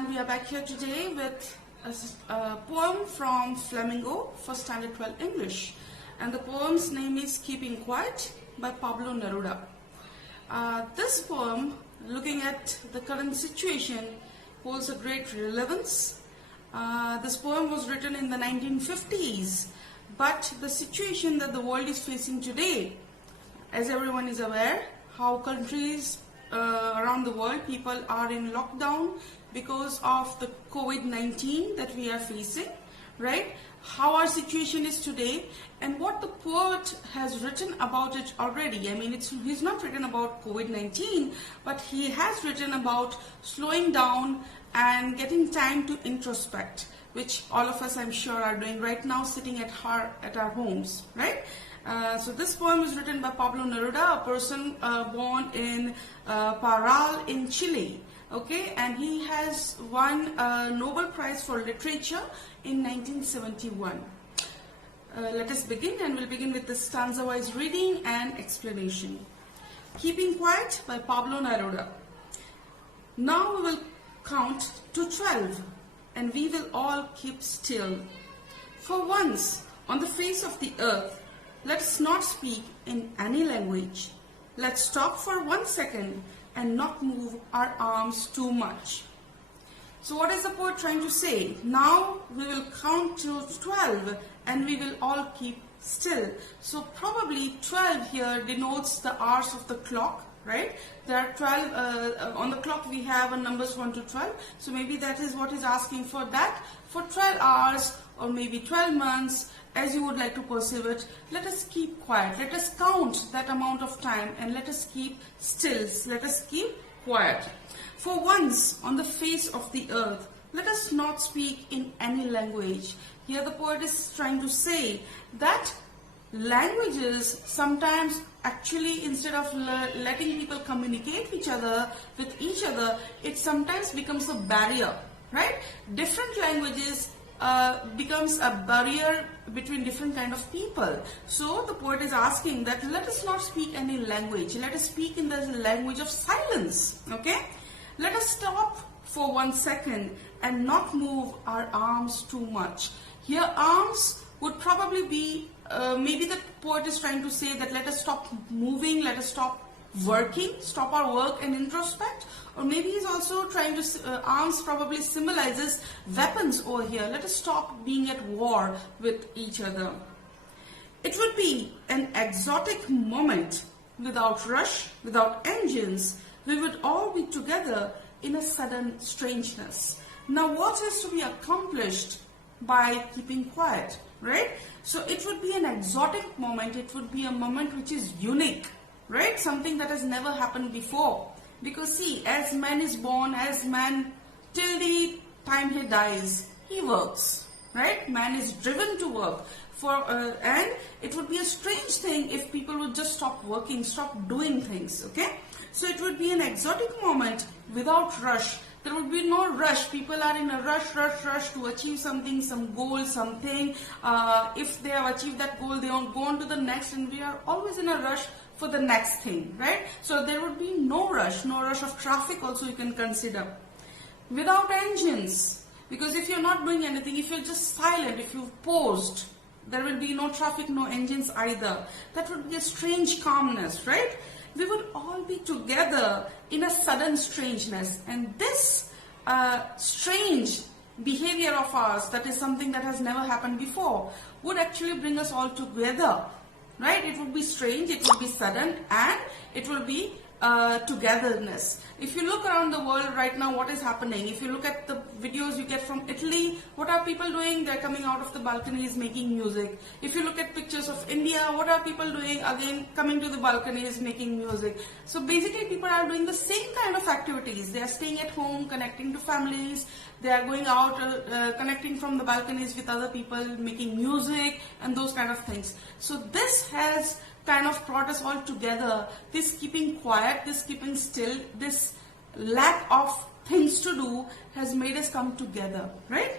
and we are back here today with a poem from Flamingo for Standard 12 English, and the poem's name is Keeping Quiet by Pablo Neruda. This poem, looking at the current situation, holds a great relevance. This poem was written in the 1950s, but the situation that the world is facing today, as everyone is aware, how countries around the world, people are in lockdown because of the COVID-19 that we are facing, right? How our situation is today and what the poet has written about it already. I mean, he's not written about COVID-19, but he has written about slowing down and getting time to introspect, which all of us, I'm sure, are doing right now, sitting at our homes, right? So this poem is written by Pablo Neruda, a person born in Parral in Chile, okay, and he has won a Nobel Prize for Literature in 1971. Let us begin, and we'll begin with the stanza-wise reading and explanation. Keeping Quiet by Pablo Neruda. Now we will count to 12, and we will all keep still. For once on the face of the earth, let's not speak in any language. Let's stop for 1 second and not move our arms too much. So what is the poet trying to say? Now we will count to 12 and we will all keep still. So probably 12 here denotes the hours of the clock, right? There are 12, on the clock we have numbers 1 to 12. So maybe that is what is asking for that. For 12 hours or maybe 12 months, as you would like to perceive it, let us keep quiet. Let us count that amount of time and let us keep still. Let us keep quiet. For once on the face of the earth, let us not speak in any language. Here the poet is trying to say that languages sometimes actually, instead of letting people communicate with each other, it sometimes becomes a barrier, right? Different languages becomes a barrier between different kind of people. So the poet is asking that let us not speak any language. Let us speak in the language of silence. Okay? Let us stop for 1 second and not move our arms too much. Here arms would probably be, maybe the poet is trying to say that let us stop moving, let us stop working, stop our work and introspect. Or maybe he's also trying to, arms probably symbolizes weapons over here. Let us stop being at war with each other. It would be an exotic moment without rush, without engines. We would all be together in a sudden strangeness. Now what is to be accomplished by keeping quiet, right? So it would be an exotic moment. It would be a moment which is unique, right? Something that has never happened before. Because see, as man is born, as man till the time he dies, he works, right? Man is driven to work. And it would be a strange thing if people would just stop working, stop doing things, okay? So it would be an exotic moment without rush. There would be no rush. People are in a rush to achieve something, some goal, something. If they have achieved that goal, they don't go on to the next, and we are always in a rush for the next thing, right? So there would be no rush of traffic also you can consider. Without engines, because if you're not doing anything, if you're just silent, if you've paused, there will be no traffic, no engines either. That would be a strange calmness, right? We would all be together in a sudden strangeness, and this strange behavior of ours, that is something that has never happened before, would actually bring us all together, right? It would be strange, it would be sudden, and it will be togetherness. If you look around the world right now, what is happening? If you look at the videos you get from Italy, what are people doing? They're coming out of the balconies making music. If you look at pictures of India, what are people doing? Again, coming to the balconies making music. So basically people are doing the same kind of activities. They are staying at home, connecting to families. They are going out, connecting from the balconies with other people, making music and those kind of things. So this has kind of brought us all together. This keeping quiet, this keeping still, this lack of things to do has made us come together, right?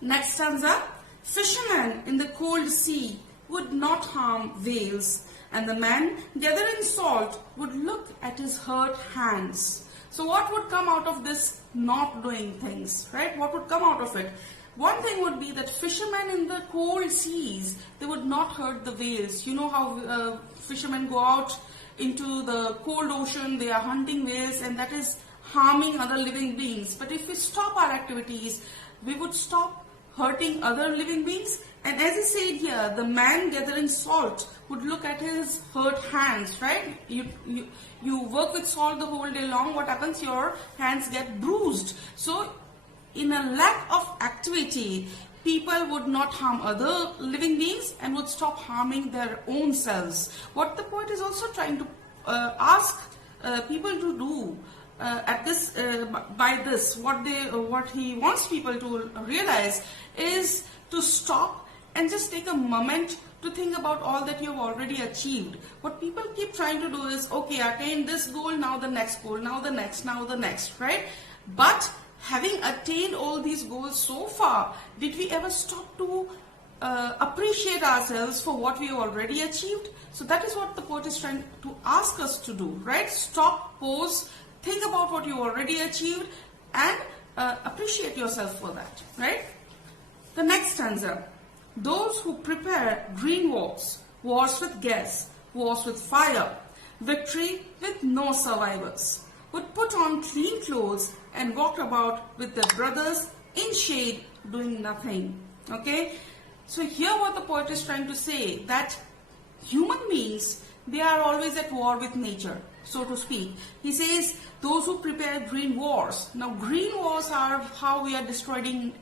Next stanza. Fishermen in the cold sea would not harm whales, and the man gathering salt would look at his hurt hands. So what would come out of this not doing things, right? What would come out of it? One thing would be that fishermen in the cold seas, they would not hurt the whales. You know how fishermen go out into the cold ocean, they are hunting whales, and that is harming other living beings. But if we stop our activities, we would stop hurting other living beings. And as I said here, the man gathering salt would look at his hurt hands, right? You work with salt the whole day long, what happens? Your hands get bruised. So in a lack of activity, people would not harm other living beings and would stop harming their own selves. What the poet is also trying to ask people to do by this, what he wants people to realize is to stop and just take a moment to think about all that you have already achieved. What people keep trying to do is, okay, attain this goal, now the next goal, now the next, right? But having attained all these goals so far, did we ever stop to appreciate ourselves for what we have already achieved? So that is what the poet is trying to ask us to do, right? Stop, pause, think about what you already achieved and appreciate yourself for that, right? The next stanza. Those who prepare green wars, wars with gas, wars with fire, victory with no survivors, would put on clean clothes and walk about with their brothers in shade doing nothing. Okay? So here what the poet is trying to say, that human beings, they are always at war with nature, so to speak. He says those who prepare green wars. Now green wars are how we are destroying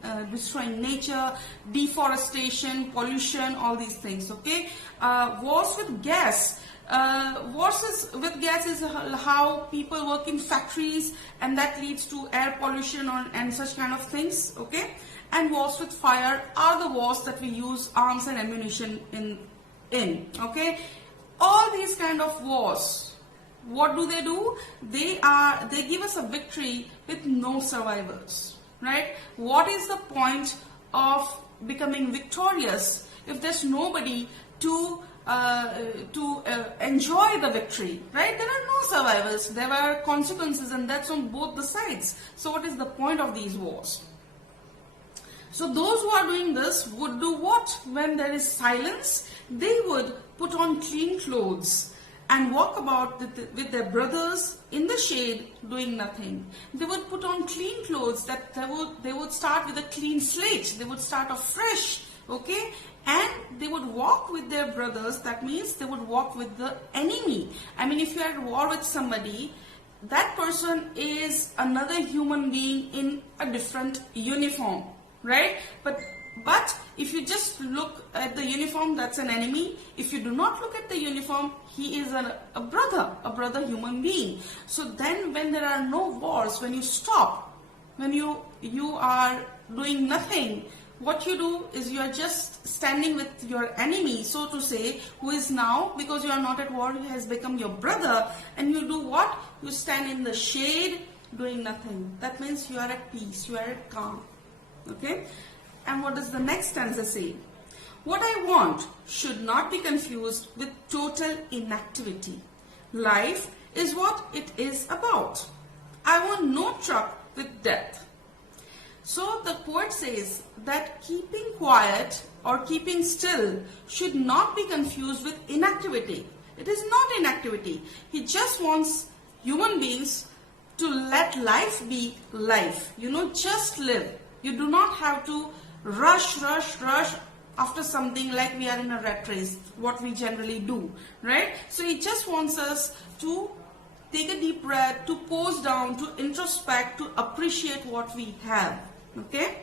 nature, deforestation, pollution, all these things. Okay, wars with gas. With gas is how people work in factories and that leads to air pollution and such kind of things. Okay, and wars with fire are the wars that we use arms and ammunition in. Okay, all these kind of wars, what do? They give us a victory with no survivors, right? What is the point of becoming victorious if there's nobody to enjoy the victory, right? There are no survivors, there are consequences, and that's on both the sides. So what is the point of these wars? So those who are doing this would do what? When there is silence, they would put on clean clothes and walk about with their brothers in the shade doing nothing. They would put on clean clothes, that they would start with a clean slate. They would start afresh, okay? And they would walk with their brothers. That means they would walk with the enemy. I mean, if you are at war with somebody, that person is another human being in a different uniform, right? But if you just look at the uniform, that's an enemy. If you do not look at the uniform, he is a brother human being. So then when there are no wars, when you stop, when you are doing nothing, what you do is you are just standing with your enemy, so to say, who is now, because you are not at war, he has become your brother, and you do what? You stand in the shade doing nothing. That means you are at peace, you are at calm. Okay? And what does the next stanza say? What I want should not be confused with total inactivity. Life is what it is about. I want no truck with death. So the poet says that keeping quiet or keeping still should not be confused with inactivity. It is not inactivity. He just wants human beings to let life be life. Just live. You do not have to rush after something like we are in a rat race, what we generally do, right? So he just wants us to take a deep breath, to pause down, to introspect, to appreciate what we have, okay?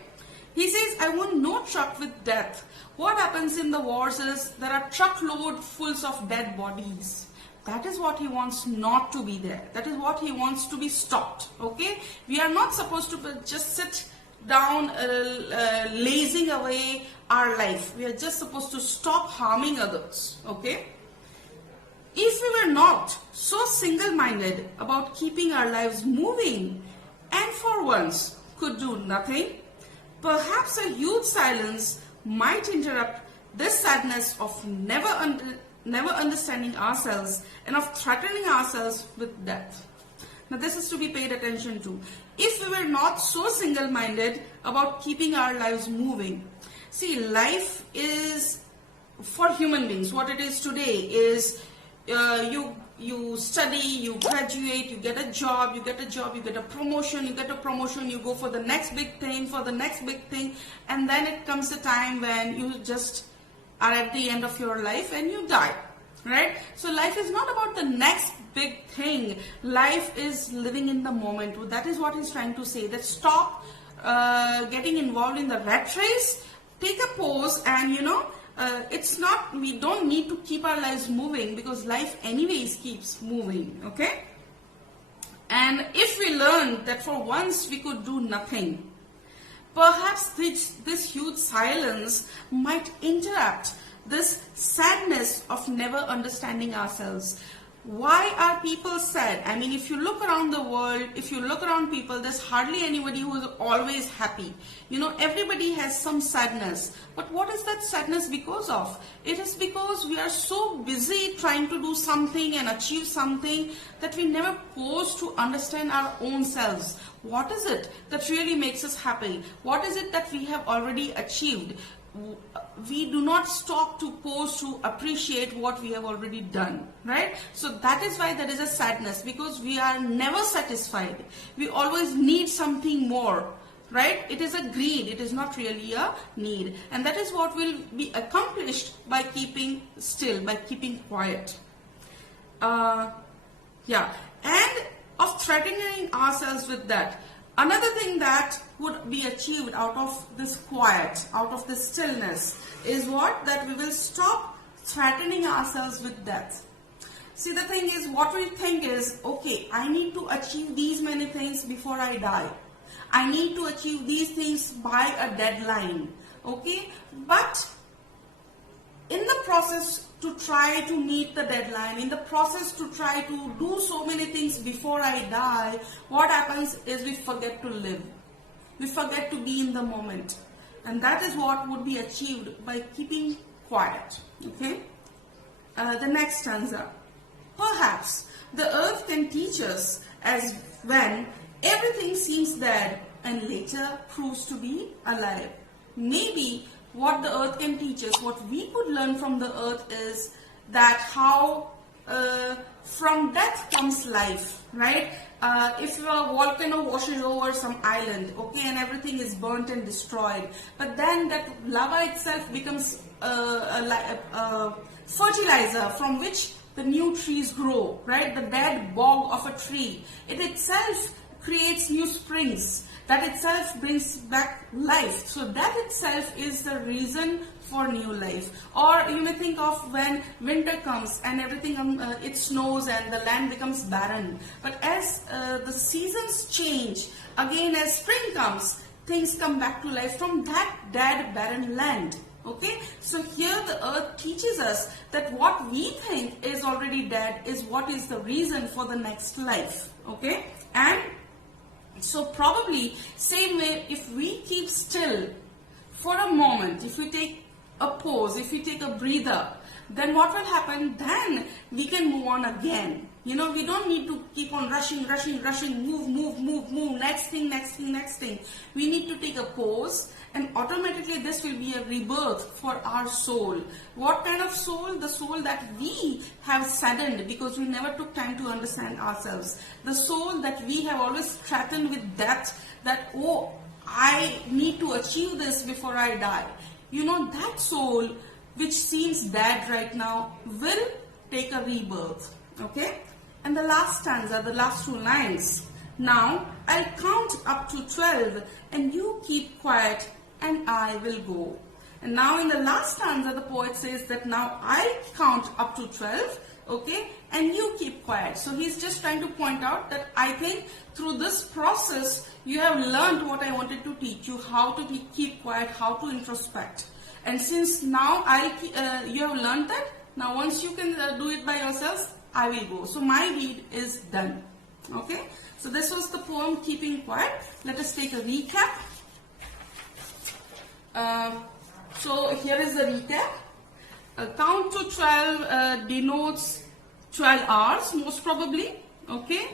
He says, I want no truck with death. What happens in the wars is there are truckloads of dead bodies. That is what he wants not to be there. That is what he wants to be stopped, okay? We are not supposed to just sit down lazing away our life. We are just supposed to stop harming others, okay? If we were not so single-minded about keeping our lives moving and for once could do nothing, perhaps a huge silence might interrupt this sadness of never understanding ourselves and of threatening ourselves with death. Now this is to be paid attention to. If we were not so single-minded about keeping our lives moving. See, life is, for human beings, what it is today is you study, you graduate, you get a job, you get a promotion, you go for the next big thing, and then it comes a time when you just are at the end of your life and you die, right? So life is not about the next big thing. Life is living in the moment. That is what he's trying to say, that stop getting involved in the rat race, take a pause, and we don't need to keep our lives moving, because life anyways keeps moving, okay? And if we learn that for once we could do nothing, perhaps this huge silence might interrupt this sadness of never understanding ourselves. Why are people sad? I mean, if you look around the world, if you look around people, there's hardly anybody who is always happy. Everybody has some sadness. But what is that sadness because of? It is because we are so busy trying to do something and achieve something that we never pause to understand our own selves. What is it that really makes us happy? What is it that we have already achieved? We do not stop to pause to appreciate what we have already done, right? So that is why there is a sadness, because we are never satisfied. We always need something more, right? It is a greed. It is not really a need. And that is what will be accomplished by keeping still, by keeping quiet. And of threatening ourselves with that. Another thing that would be achieved out of this quiet, out of this stillness, is what? That we will stop threatening ourselves with death. See, the thing is, what we think is, okay, I need to achieve these many things before I die. I need to achieve these things by a deadline, okay? But in the process to try to meet the deadline, in the process to try to do so many things before I die, what happens is we forget to live. We forget to be in the moment. And that is what would be achieved by keeping quiet. Okay? The next stanza. Perhaps the earth can teach us as when everything seems dead and later proves to be alive. Maybe what the earth can teach us, what we could learn from the earth, is that how from death comes life, right? If a volcano washes over some island, okay, and everything is burnt and destroyed, but then that lava itself becomes a fertilizer from which the new trees grow, right? The dead bog of a tree, it itself creates new springs. That itself brings back life. So that itself is the reason for new life. Or you may think of when winter comes and everything, it snows and the land becomes barren. But as the seasons change, again as spring comes, things come back to life from that dead, barren land. Okay, so here the earth teaches us that what we think is already dead is what is the reason for the next life. Okay, and so probably same way, if we keep still for a moment, if we take a pause, if we take a breather, then what will happen? Then we can move on again. We don't need to keep on rushing, move, next thing. We need to take a pause, and automatically this will be a rebirth for our soul. What kind of soul? The soul that we have saddened because we never took time to understand ourselves. The soul that we have always threatened with death, that, oh, I need to achieve this before I die. That soul which seems dead right now will take a rebirth. Okay? And the last stanza, the last two lines. Now, I'll count up to 12 and you keep quiet and I will go. And now in the last stanza, the poet says that now I count up to 12, okay, and you keep quiet. So he's just trying to point out that I think through this process, you have learned what I wanted to teach you, how to keep quiet, how to introspect. And since now you have learned that, now once you can do it by yourselves, I will go. So my read is done. Okay. So this was the poem Keeping Quiet. Let us take a recap. So here is the recap. Count to 12 denotes 12 hours most probably. Okay.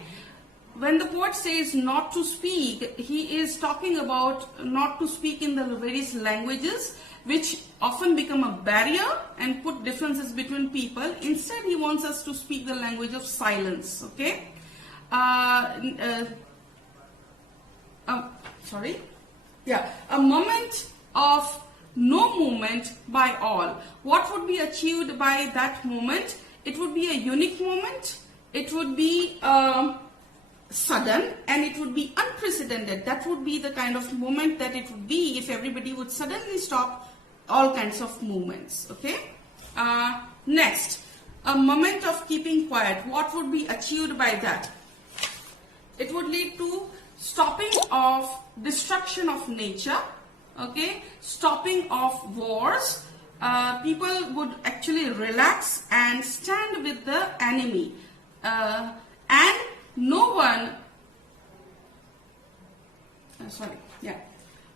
when the poet says not to speak, he is talking about not to speak in the various languages which often become a barrier and put differences between people. Instead, he wants us to speak the language of silence. Okay. A moment of no movement by all. What would be achieved by that moment? It would be a unique moment. It would be sudden, and it would be unprecedented. That would be the kind of moment that it would be if everybody would suddenly stop all kinds of movements. Okay. Next, a moment of keeping quiet. What would be achieved by that? It would lead to stopping of destruction of nature. Okay, stopping of wars. People would actually relax and stand with the enemy, and no one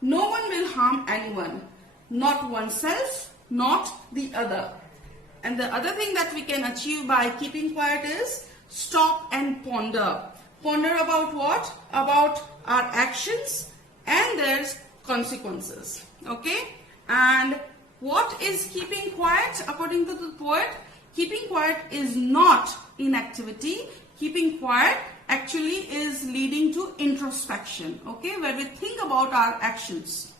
will harm anyone, not oneself, not the other. And the other thing that we can achieve by keeping quiet is stop and ponder. Ponder about what? About our actions and their consequences. Okay? And what is keeping quiet according to the poet? Keeping quiet is not inactivity. Keeping quiet actually is leading to introspection. Okay? Where we think about our actions.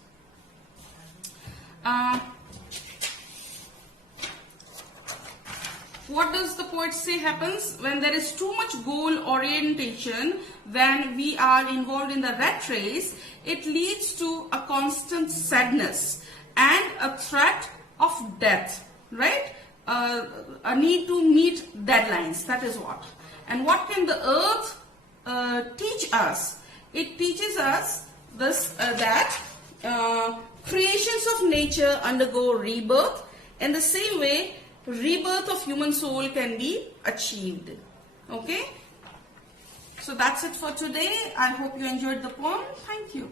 What does the poet say happens when there is too much goal orientation, when we are involved in the rat race? It leads to a constant sadness and a threat of death, right? A need to meet deadlines, that is what. And what can the earth teach us? It teaches us this that creations of nature undergo rebirth. In the same way, rebirth of human soul can be achieved. Okay? So that's it for today. I hope you enjoyed the poem. Thank you.